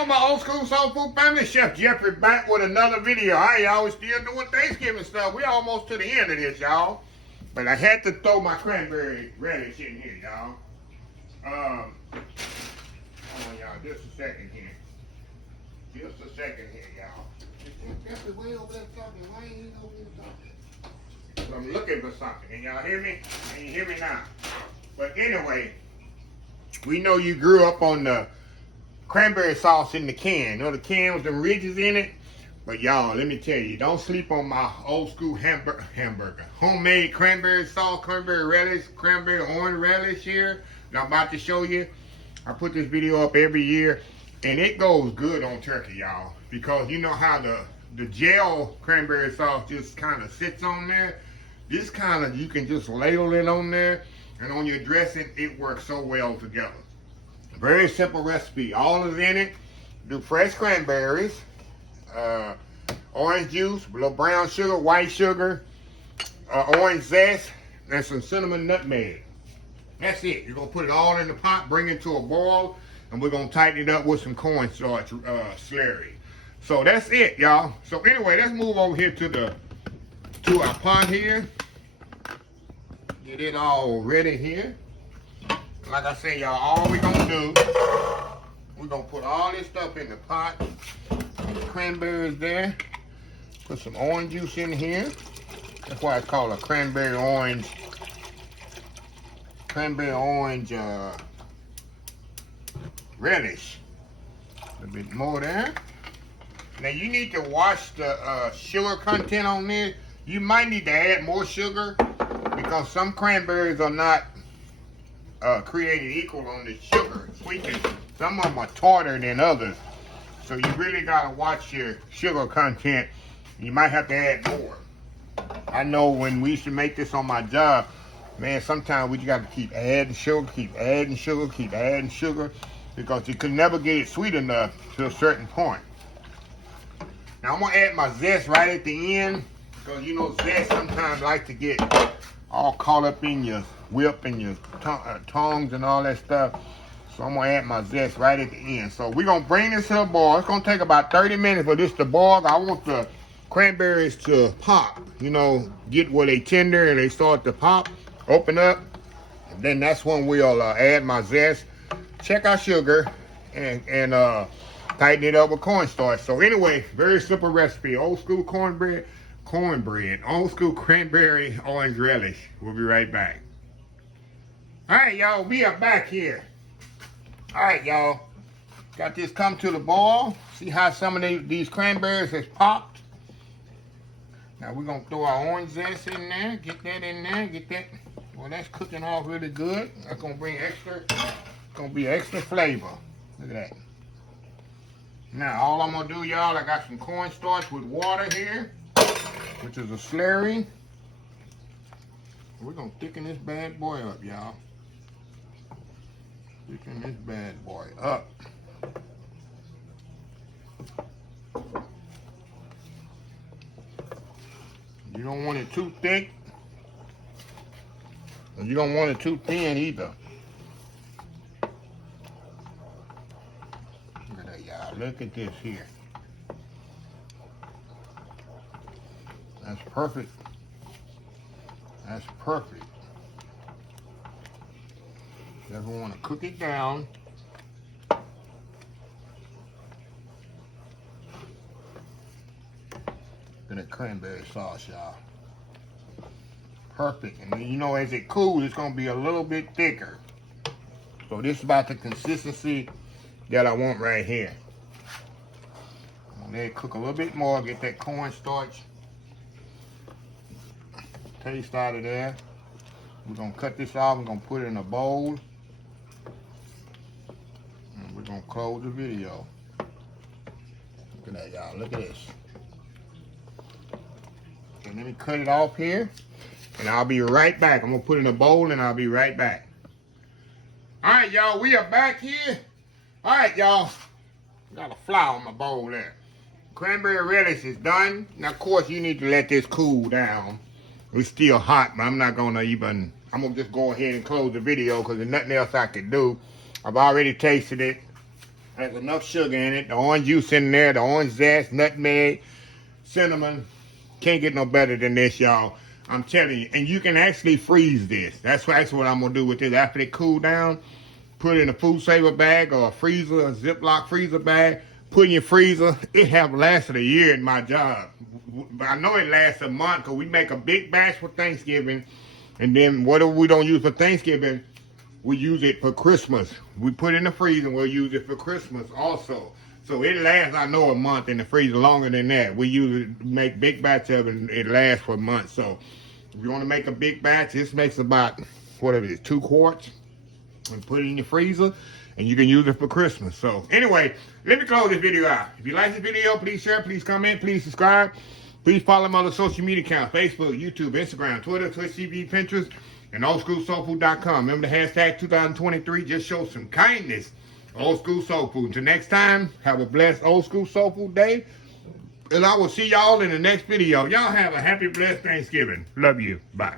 y'all, my old school soul food family. Chef Jeffrey back with another video. All right, y'all, we still doing Thanksgiving stuff. We almost to the end of this, y'all. But I had to throw my cranberry relish in here, y'all. Hold on, y'all, just a second here. Just a second here, y'all. Jeffrey way over there talking. Why ain't he over there talking? So I'm looking for something. Can y'all hear me? Can you hear me now? But anyway, we know you grew up on the cranberry sauce in the can. You know the can with them ridges in it? But y'all, let me tell you, don't sleep on my old school hamburger. Homemade cranberry sauce, cranberry relish, cranberry orange relish here that I'm about to show you. I put this video up every year, and it goes good on turkey, y'all. Because you know how the gel cranberry sauce just kind of sits on there? This kind of, you can just ladle it on there, and on your dressing, it works so well together. Very simple recipe. All is in it. Do fresh cranberries, orange juice, a little brown sugar, white sugar, orange zest, and some cinnamon nutmeg. That's it. You're going to put it all in the pot, bring it to a boil, and we're going to tighten it up with some cornstarch slurry. So that's it, y'all. So anyway, let's move over here to our pot here. Get it all ready here. Like I said, y'all, all we're gonna do, we're gonna put all this stuff in the pot. The cranberries there. Put some orange juice in here. That's why it's called a cranberry orange relish. A little bit more there. Now you need to watch the sugar content on this. You might need to add more sugar because some cranberries are not created equal on the sugar sweetness. Some of them are tartar than others. So you really gotta watch your sugar content. You might have to add more. I know when we used to make this on my job, man, sometimes we just gotta keep adding sugar, keep adding sugar, because you could never get it sweet enough to a certain point. Now I'm gonna add my zest right at the end, because you know zest sometimes like to get all caught up in your whip and your tongues and all that stuff. So I'm gonna add my zest right at the end. So we're gonna bring this to a boil. It's gonna take about 30 minutes for this to boil. I want the cranberries to pop, you know, get where they tender and they start to pop, open up. And then that's when we'll add my zest, check our sugar, and tighten it up with cornstarch. So anyway, very simple recipe. Old school cornbread, old school cranberry orange relish. We'll be right back. All right, y'all, we are back here. All right, y'all, got this come to the boil. See how some of these cranberries has popped? Now we're gonna throw our orange zest in there, get that in there, get that. Well, that's cooking off really good. That's gonna bring extra, gonna be extra flavor. Look at that. Now, all I'm gonna do, y'all, I got some cornstarch with water here, which is a slurry. We're gonna thicken this bad boy up, y'all. Thicken this bad boy up. You don't want it too thick, and you don't want it too thin either. Look at that, y'all. Look at this here. That's perfect. That's perfect. You ever want to cook it down? Look at that cranberry sauce, y'all. Perfect. And then, you know, as it cools, it's going to be a little bit thicker. So this is about the consistency that I want right here. Let it cook a little bit more, get that cornstarch taste out of there. We're gonna cut this off, we're gonna put it in a bowl. And we're gonna close the video. Look at that, y'all, look at this. Okay, let me cut it off here, and I'll be right back. I'm gonna put it in a bowl and I'll be right back. All right, y'all, we are back here. All right, y'all, got a flour in my bowl there. Cranberry relish is done. Now, of course, you need to let this cool down. It's still hot, but I'm not gonna even, I'm gonna just go ahead and close the video because there's nothing else I can do. I've already tasted it, Has enough sugar in it. The orange juice in there, the orange zest, nutmeg, cinnamon. Can't get no better than this, y'all. I'm telling you. And you can actually freeze this. That's what I'm going to do with this. After they cool down, put it in a food saver bag or a freezer, a Ziploc freezer bag. Put in your freezer. It have lasted a year in my job. But I know it lasts a month because we make a big batch for Thanksgiving. And then whatever we don't use for Thanksgiving, we use it for Christmas. We put it in the freezer and we'll use it for Christmas also. So it lasts, I know, a month in the freezer, longer than that. We usually make big batch of it and it lasts for a month. So if you want to make a big batch, this makes about, whatever it is, 2 quarts. And put it in your freezer and you can use it for Christmas. So anyway, let me close this video out. If you like this video, please share, please comment, please subscribe. Please follow my other social media accounts, Facebook, YouTube, Instagram, Twitter, Twitch TV, Pinterest, and oldschoolsoulfood.com. Remember the hashtag 2023, just show some kindness. Old School Soul Food. Until next time, have a blessed Old School Soul Food day. And I will see y'all in the next video. Y'all have a happy, blessed Thanksgiving. Love you. Bye.